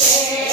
Yes.